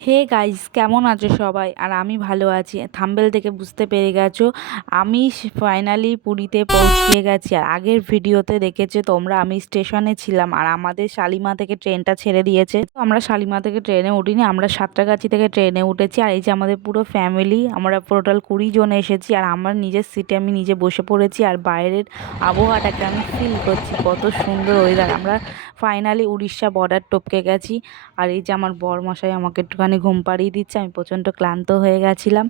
Hey guys, কেমন আছো সবাই? আর আমি ভালো আছি। থাম্বেল থেকে বুঝতে পেরে গেছো, আমি ফাইনালি পুরীতে পৌঁছে গেছি। আর আগের ভিডিওতে দেখেছ তোমরা, আমি স্টেশনে ছিলাম আর আমাদের শালিমা থেকে ট্রেনটা ছেড়ে দিয়েছে। আমরা শালিমা থেকে ট্রেনে উঠিনি, আমরা সাতটাগাছি থেকে ট্রেনে উঠেছি। আর এই যে আমাদের পুরো ফ্যামিলি আমরা টোটাল কুড়ি জন এসেছি। আর আমার নিজের সিটে আমি নিজে বসে পড়েছি। আর বাইরের আবহাওয়াটাকে আমি ফিল করছি, কত সুন্দর ওয়েদার আমরা ফাইনালি উড়িষ্যা বর্ডার টপকে গেছি। আর এই যে আমার বর মশাই আমাকে একটুখানি ঘুম পাড়িয়ে দিচ্ছে, আমি প্রচণ্ড ক্লান্ত হয়ে গেছিলাম।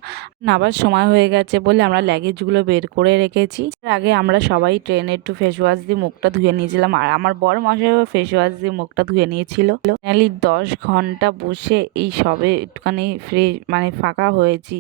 নাবার সময় হয়ে গেছে বলে আমরা লাগেজগুলো বের করে রেখেছি। আগে আমরা সবাই ট্রেনে একটু ফেস ওয়াশ দিয়ে মুখটা ধুয়ে নিয়েছিলাম। আর আমার বর মশাইও ফেস ওয়াশ দিয়ে মুখটা ধুয়ে নিয়েছিল। ফাইনালি দশ ঘণ্টা বসে এই সবে একটুখানি ফ্রে মানে ফাঁকা হয়েছি।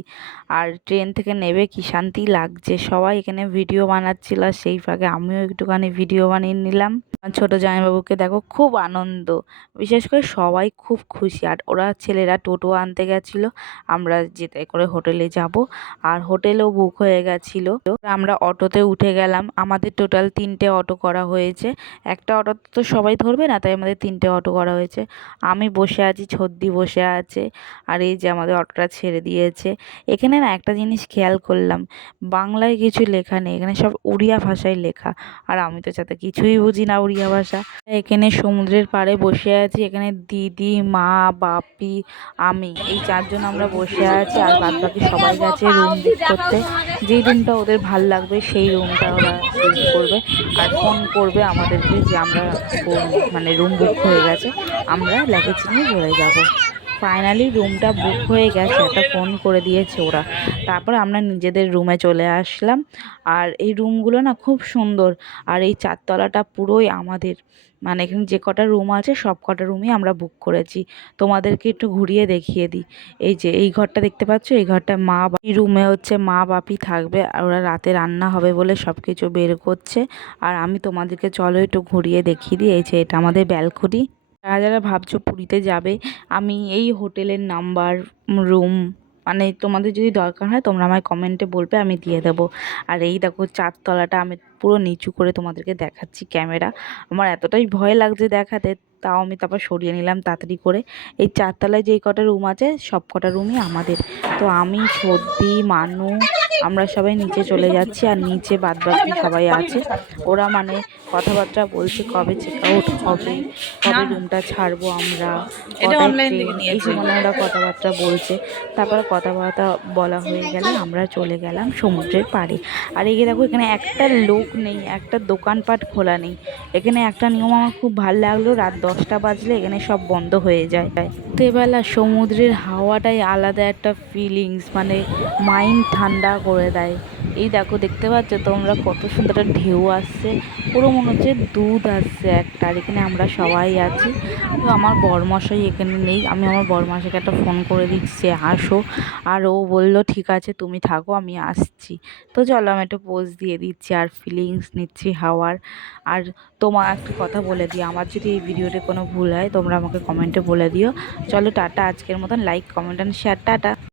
আর ট্রেন থেকে নেবে কি শান্তি লাগছে? সবাই এখানে ভিডিও বানাচ্ছিল সেই ফাঁকে আমিও একটুখানি ভিডিও বানিয়ে নিলাম। ছোটো জামাইবাবুকে দেখো খুব আনন্দ। বিশেষ করে সবাই খুব খুশি। আর ওরা ছেলেরা টোটো আনতে গেছিল। আমরা যেতে করে হোটেলে যাব। আর হোটেলও বুক হয়ে গেছিল। আমরা অটোতে উঠে গেলাম। আমাদের টোটাল তিনটে অটো করা হয়েছে। একটা অটো তো সবাই ধরবে না, তাই আমাদের তিনটে অটো করা হয়েছে। আমি বসে আছি, ছদ্দি বসে আছে। আর এই যে আমাদের অটোটা ছেড়ে দিয়েছে। এখানে না একটা জিনিস খেয়াল করলাম। বাংলায় কিছু লেখা নেই। এখানে সব উড়িয়া ভাষায় লেখা। আর আমি তো যাতে কিছুই বুঝি না উড়িয়া ভাষা। এখানে সমুদ্রের পাড়ে বসে আছি। এখানে দিদি, মা, বাপি, আমি। এই চারজন আমরা বসে আছি আর বাদ বাকি সবাই গেছে রুম বুক করতে। যেই রুমটা ওদের ভালো লাগবে, সেই রুমটা ওরা বুক করবে। আর ফোন করবে আমাদেরকে যে আমরা মানে রুম বুক হয়ে গেছে। আমরা লাগেজ নিয়ে চলে যাব। ফাইনালি রুমটা বুক হয়ে গেছে, একটা ফোন করে দিয়েছে ওরা। তারপর আমরা নিজেদের রুমে চলে আসলাম। আর এই রুমগুলো না খুব সুন্দর, আর এই চারতলাটা পুরোই আমাদের। মানে এখানে যে কটা রুম আছে, সব কটা রুমই আমরা বুক করেছি। তোমাদেরকে একটু ঘুরিয়ে দেখিয়ে দিই। এই যে, এই ঘরটা দেখতে পাচ্ছ? এই ঘরটা মা এই রুমে হচ্ছে মা বাপি থাকবে, আর ওরা রাতে রান্না হবে বলে সব কিছু বের করছে। আর আমি তোমাদেরকে চলো একটু ঘুরিয়ে দেখিয়ে দিই। এই যে, এটা আমাদের ব্যালকনি। যারা যারা ভাবছ পুরীতে যাবে, আমি এই হোটেলের নাম্বার, রুম মানে তোমাদের যদি দরকার হয় তোমরা আমায় কমেন্টে বলবে, আমি দিয়ে দেবো। আর এই দেখো চারতলাটা আমি পুরো নিচু করে তোমাদেরকে দেখাচ্ছি ক্যামেরা। আমার এতটাই ভয় লাগছে দেখাতে, তাও আমি তারপর সরিয়ে নিলাম তাড়াতাড়ি করে। এই চারতলায় যেই কটা রুম আছে সব কটা রুমই আমাদের। তো আমি সর্দি মানু আমরা সবাই নিচে চলে যাচ্ছি আর নিচে বাদবাকি সবাই আছে। ওরা মানে কথাবার্তা বলছে কবে চেক আউট হবে কবে রুমটা ছাড়বো আমরা এই সময় ওরা কথাবার্তা বলছে। তারপরে কথাবার্তা বলা হয়ে গেলে আমরা চলে গেলাম সমুদ্রের পাড়ে। আর এই দেখো এখানে একটা লোক নেই একটা দোকানপাট খোলা নেই। এখানে একটা নিয়ম আমার খুব ভালো লাগল রাত দশটা বাজলে এখানে সব বন্ধ হয়ে যায়। রাত্রেবেলা সমুদ্রের হাওয়াটাই আলাদা একটা ফিলিংস মানে মাইন্ড ঠান্ডা করে দেয়। এই দেখো, দেখতে পাচ্ছ তোমরা কত সুন্দর একটা ঢেউ আসছে। পুরো মনে হচ্ছে দুধ আসছে একটা, আর এখানে আমরা সবাই আছি। তো আমার বরমশাই এখানে নেই, আমি আমার বরমশাইকে একটা ফোন করে দিচ্ছি, আসো। আর ও বলল, ঠিক আছে, তুমি থাকো, আমি আসছি। তো চলো, আমি একটা পোজ দিয়ে দিচ্ছি আর ফিলিংস নিচ্ছি হাওয়ার। আর তোমার একটা কথা বলে দিই, আমার যদি এই ভিডিওতে কোনো ভুল হয়, তোমরা আমাকে কমেন্টে বলে দিও। চলো, টাটা, আজকের মতন like comment and share tata.